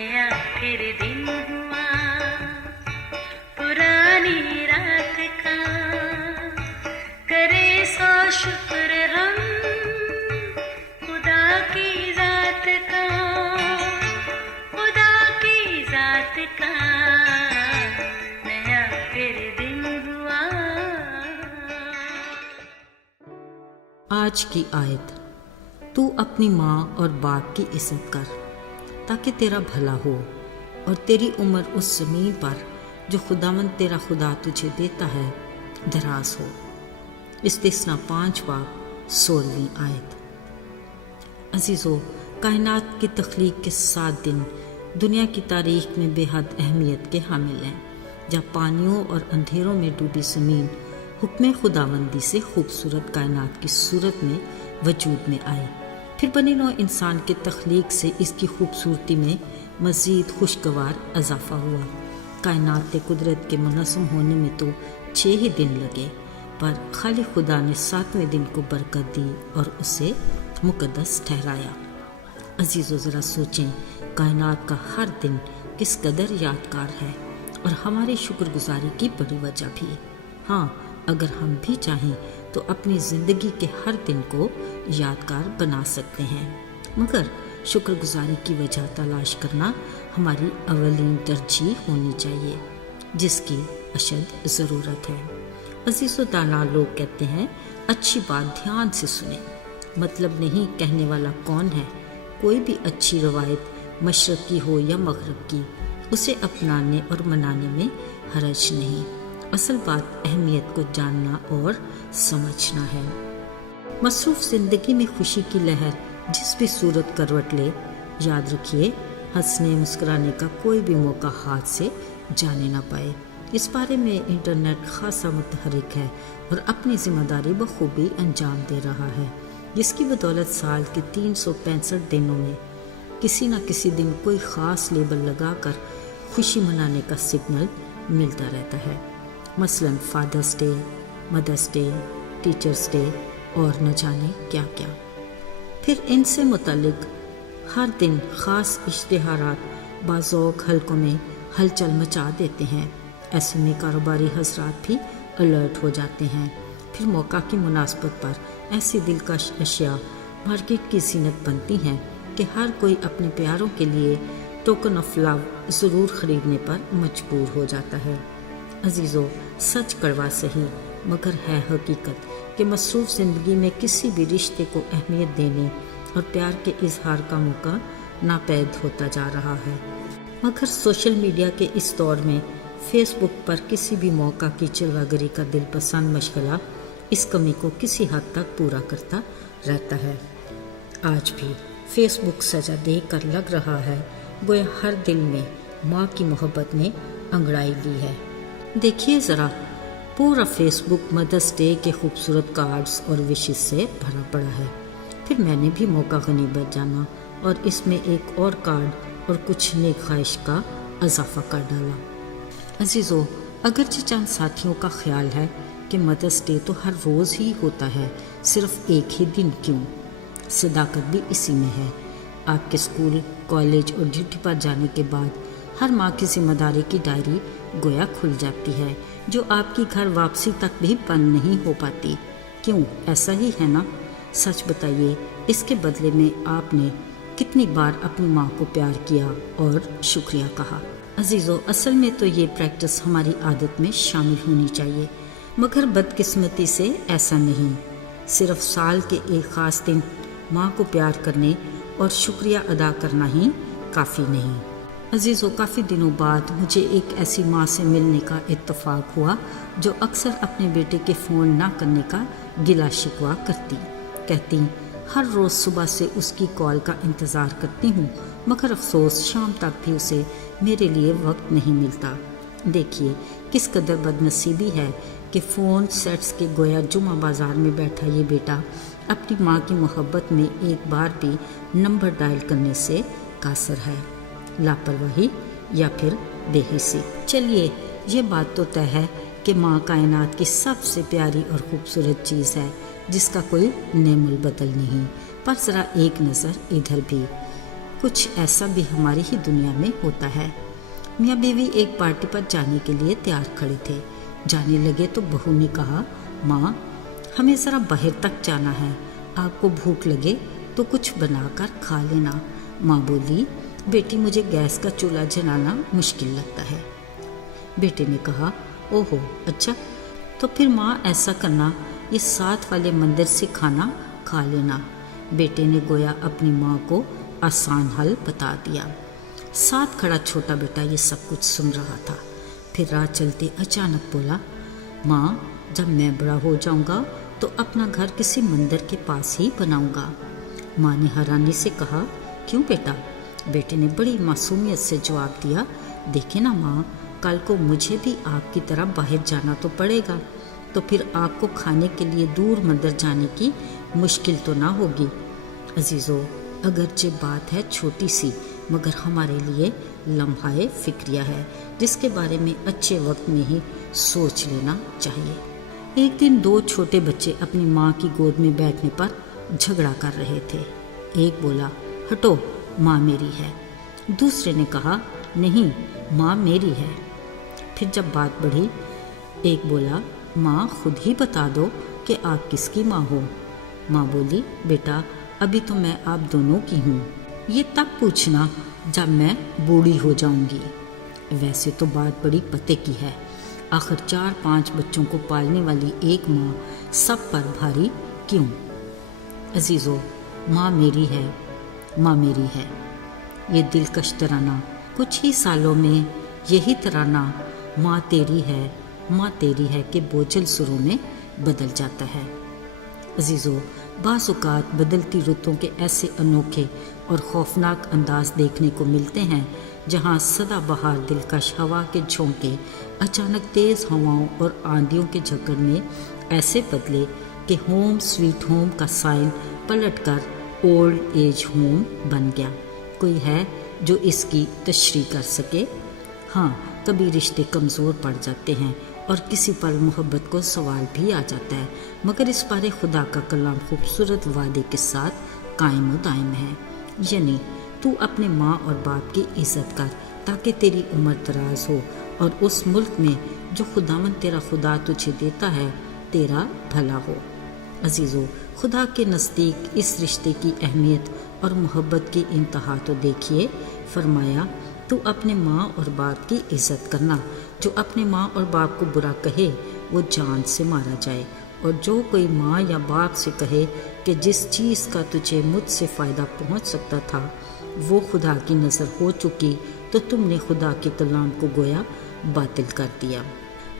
नया फिर दिन हुआ पुरानी रात का, करे सौ शुक्र हम खुदा की जात का, खुदा की जात का, नया फिर दिन हुआ। आज की आयत, तू अपनी माँ और बाप की इज्जत कर ताकि तेरा भला हो और तेरी उम्र उस ज़मीन पर जो खुदावंद तेरा खुदा तुझे देता है दराज हो। इस्तिस्ना 5 बाब 16वीं आयत। अजीज़ों, कायनात की तख्लीक के 7 दिन दुनिया की तारीख में बेहद अहमियत के हामिल हैं, जब पानियों और अंधेरों में डूबी ज़मीन हुक्म खुदावंदी से खूबसूरत कायनात की सूरत में वजूद में आई। फिर बनी नौ इंसान के तख्लीक से इसकी खूबसूरती में मज़ीद खुशगवार इजाफा हुआ। कायनात कुदरत के मुनज़्ज़म होने में तो 6 ही दिन लगे, पर खाली खुदा ने 7वें दिन को बरकत दी और उसे मुक़द्दस ठहराया। अजीज़ों, ज़रा सोचें, कायनात का हर दिन किस कदर यादगार है और हमारी शुक्रगुजारी की बड़ी वजह भी। हाँ, अगर हम भी चाहें तो अपनी ज़िंदगी के हर दिन को यादगार बना सकते हैं, मगर शुक्रगुजारी की वजह तलाश करना हमारी अवलीन तरजीह होनी चाहिए, जिसकी अशद ज़रूरत है। अज़ीज़ों, दाना लोग कहते हैं अच्छी बात ध्यान से सुने, मतलब नहीं कहने वाला कौन है। कोई भी अच्छी रवायत मशरक़ की हो या मग़रिब की, उसे अपनाने और मनाने में हरज नहीं। असल बात अहमियत को जानना और समझना है। मसरूफ़ ज़िंदगी में खुशी की लहर जिस भी सूरत करवट ले, याद रखिए हंसने मुस्कुराने का कोई भी मौका हाथ से जाने ना पाए। इस बारे में इंटरनेट खासा मुतहरिक है और अपनी ज़िम्मेदारी बखूबी अंजाम दे रहा है, जिसकी बदौलत साल के 365 दिनों में किसी न किसी दिन कोई ख़ास लेबल लगाकर खुशी मनाने का सिग्नल मिलता रहता है। मसलन Father's Day, Mother's Day, Teachers' Day और न जाने क्या क्या। फिर इनसे मुतालिक हर दिन ख़ास इश्तिहारात बाज़ौक़ हलकों में हलचल मचा देते हैं। ऐसे में कारोबारी हज़रात भी अलर्ट हो जाते हैं। फिर मौका की मुनासबत पर ऐसी दिलकश अशिया मार्केट की ज़ीनत बनती हैं कि हर कोई अपने प्यारों के लिए टोकन ऑफ लव ज़रूर ख़रीदने पर मजबूर हो जाता है। अजीज़ों, सच कड़वा सही मगर है हकीकत कि मसरूफ़ ज़िंदगी में किसी भी रिश्ते को अहमियत देने और प्यार के इजहार का मौका नापैद होता जा रहा है। मगर सोशल मीडिया के इस दौर में फेसबुक पर किसी भी मौका की चिलवागरी का दिलपसंद मशगला इस कमी को किसी हद तक पूरा करता रहता है। आज भी फेसबुक सजा देख कर लग रहा है गोया हर दिल में माँ की मोहब्बत ने अंगड़ाई ली है। देखिए ज़रा, पूरा फेसबुक मदर्स डे के खूबसूरत कार्ड्स और विशेस से भरा पड़ा है। फिर मैंने भी मौका गनीमत जाना और इसमें एक और कार्ड और कुछ नेक ख्वाहिश का इजाफा कर डाला। अजीज़ों, अगरचे चंद साथियों का ख्याल है कि मदर्स डे तो हर रोज़ ही होता है, सिर्फ एक ही दिन क्यों? सदाकत भी इसी में है। आपके स्कूल, कॉलेज और ड्यूटी पर जाने के बाद हर माँ की जिम्मेदारी की डायरी गोया खुल जाती है, जो आपकी घर वापसी तक भी बंद नहीं हो पाती। क्यों, ऐसा ही है ना? सच बताइए, इसके बदले में आपने कितनी बार अपनी माँ को प्यार किया और शुक्रिया कहा? अजीज़ों, असल में तो ये प्रैक्टिस हमारी आदत में शामिल होनी चाहिए, मगर बदकिस्मती से ऐसा नहीं। सिर्फ साल के एक ख़ास दिन माँ को प्यार करने और शुक्रिया अदा करना ही काफ़ी नहीं। अजीज़ों, काफ़ी दिनों बाद मुझे एक ऐसी माँ से मिलने का इत्तफाक हुआ जो अक्सर अपने बेटे के फ़ोन ना करने का गिला शिकवा करती। कहती, हर रोज़ सुबह से उसकी कॉल का इंतज़ार करती हूँ, मगर अफसोस शाम तक भी उसे मेरे लिए वक्त नहीं मिलता। देखिए किस कदर बदनसीबी है कि फ़ोन सेट्स के गोया जुमा बाज़ार में बैठा ये बेटा अपनी माँ की मोहब्बत में एक बार भी नंबर डायल करने से कासर है। लापरवाही या फिर बेहिसी। चलिए, ये बात तो तय है कि माँ कायनात की सबसे प्यारी और ख़ूबसूरत चीज़ है, जिसका कोई नेमुल बदल नहीं। पर ज़रा एक नज़र इधर भी, कुछ ऐसा भी हमारी ही दुनिया में होता है। मियाँ बीवी एक पार्टी पर जाने के लिए तैयार खड़े थे। जाने लगे तो बहू ने कहा, माँ हमें ज़रा बाहर तक जाना है, आपको भूख लगे तो कुछ बनाकर खा लेना। माँ बोली, बेटी मुझे गैस का चूल्हा जलाना मुश्किल लगता है। बेटे ने कहा, ओहो अच्छा, तो फिर माँ ऐसा करना, ये साथ वाले मंदिर से खाना खा लेना। बेटे ने गोया अपनी माँ को आसान हल बता दिया। साथ खड़ा छोटा बेटा ये सब कुछ सुन रहा था। फिर राह चलते अचानक बोला, माँ जब मैं बड़ा हो जाऊंगा तो अपना घर किसी मंदिर के पास ही बनाऊंगा। माँ ने हैरानी से कहा, क्यों बेटा? बेटे ने बड़ी मासूमियत से जवाब दिया, देखे ना माँ, कल को मुझे भी आपकी तरह बाहर जाना तो पड़ेगा, तो फिर आपको खाने के लिए दूर मंदिर जाने की मुश्किल तो ना होगी। अजीज़ों, अगरचे बात है छोटी सी, मगर हमारे लिए लम्हाए फिक्रिया है, जिसके बारे में अच्छे वक्त में ही सोच लेना चाहिए। एक दिन दो छोटे बच्चे अपनी माँ की गोद में बैठने पर झगड़ा कर रहे थे। एक बोला, हटो, माँ मेरी है। दूसरे ने कहा, नहीं, माँ मेरी है। फिर जब बात बढ़ी, एक बोला, माँ खुद ही बता दो कि आप किसकी माँ हो। माँ बोली, बेटा अभी तो मैं आप दोनों की हूँ, ये तब पूछना जब मैं बूढ़ी हो जाऊंगी। वैसे तो बात बड़ी पते की है, आखिर 4-5 बच्चों को पालने वाली एक माँ सब पर भारी क्यों? अजीज़ों, माँ मेरी है, माँ मेरी है, ये दिलकश तराना कुछ ही सालों में यही तराना माँ तेरी है, माँ तेरी है के बोझल सुरों में बदल जाता है। अजीज़ों, बाज़-औक़ात बदलती रुतों के ऐसे अनोखे और खौफनाक अंदाज देखने को मिलते हैं जहाँ सदाबहार दिलकश हवा के झोंके अचानक तेज़ हवाओं और आंधियों के झक्कड़ में ऐसे बदले कि होम स्वीट होम का साइन पलटकर ओल्ड एज होम बन गया। कोई है जो इसकी तशरीह कर सके? हाँ, कभी रिश्ते कमज़ोर पड़ जाते हैं और किसी पल मोहब्बत को सवाल भी आ जाता है, मगर इस बारे खुदा का कलाम खूबसूरत वादे के साथ कायम दायम है, यानी तू अपने माँ और बाप की इज़्ज़त कर ताकि तेरी उम्र दराज हो और उस मुल्क में जो खुदावंद तेरा खुदा तुझे देता है तेरा भला हो। अजीज़ों, खुदा के नज़दीक इस रिश्ते की अहमियत और मोहब्बत की इंतहा तो देखिए। फरमाया, तू अपने माँ और बाप की इज़्ज़त करना, जो अपने माँ और बाप को बुरा कहे वो जान से मारा जाए, और जो कोई माँ या बाप से कहे कि जिस चीज़ का तुझे मुझसे फ़ायदा पहुँच सकता था वो खुदा की नज़र हो चुकी, तो तुमने खुदा के कलाम को गोया बातिल कर दिया।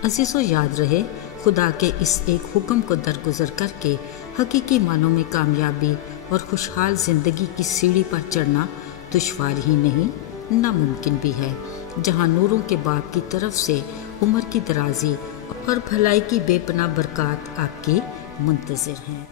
अजीज़ों, याद रहे, खुदा के इस एक हुक्म को दरगुजर करके हकीकी मानों में कामयाबी और खुशहाल ज़िंदगी की सीढ़ी पर चढ़ना दुश्वार ही नहीं, नामुमकिन भी है, जहाँ नूरों के बाप की तरफ से उम्र की दराजी और भलाई की बेपनाह बरकत आपकी मुंतज़िर हैं।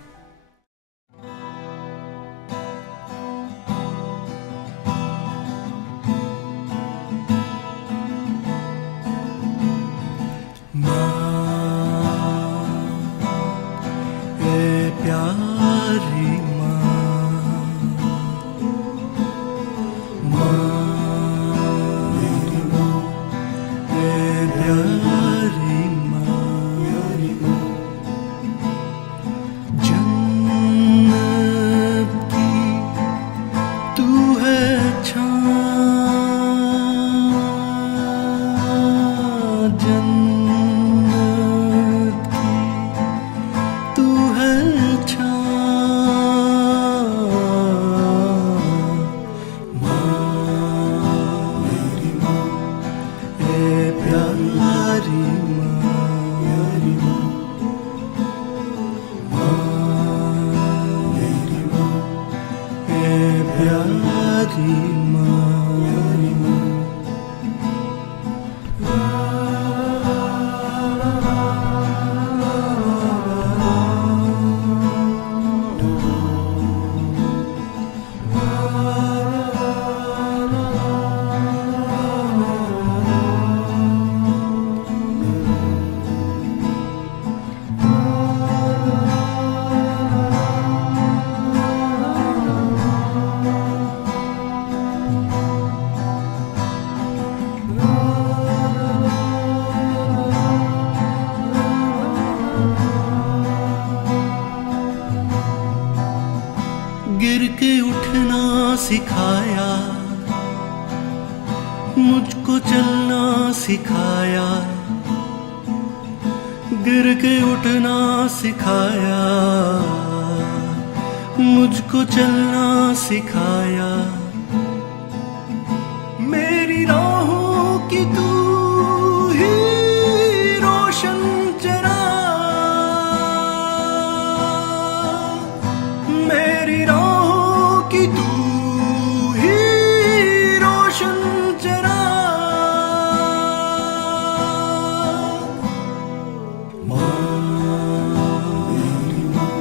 जन مجھ کو چلنا سکھایا، گر کے اٹھنا سکھایا، مجھ کو چلنا سکھایا، میری راہوں کی تو ہی روشن چراغ، میری راہوں کی تو ہی روشن چراغ، ماں میری ماں،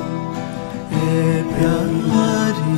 اے پیاری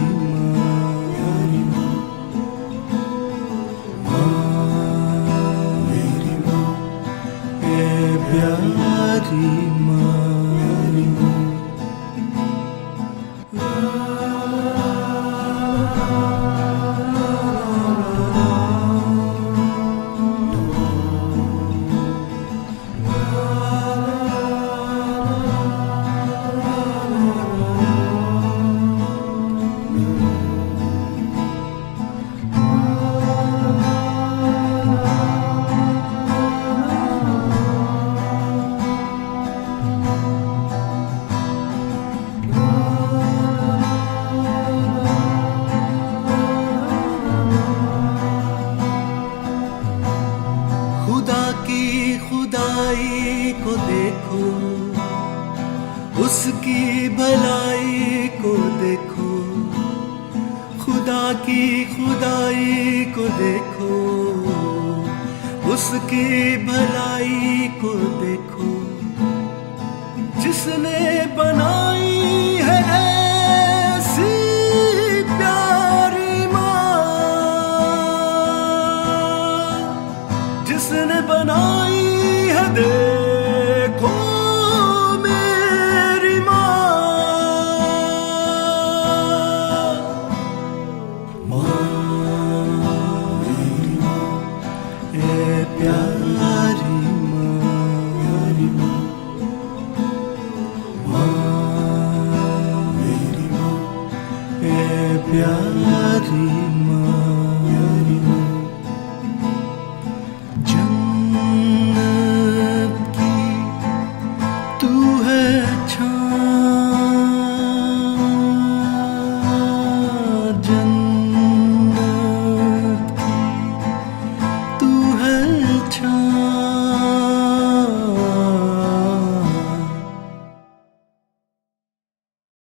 خدا کی خدائی کو دیکھو، اس کی بھلائی کو دیکھو، خدا کی خدائی کو دیکھو، اس کی بھلائی کو دیکھو، جس نے بنائی ہے ایسی پیاری ماں، جس نے بنائی ہے دیکھو میری ماں، ماں میری ماں، اے پیاری ماں، ماں میری ماں، اے پیاری ماں، جنت کی تو ہے چھاں،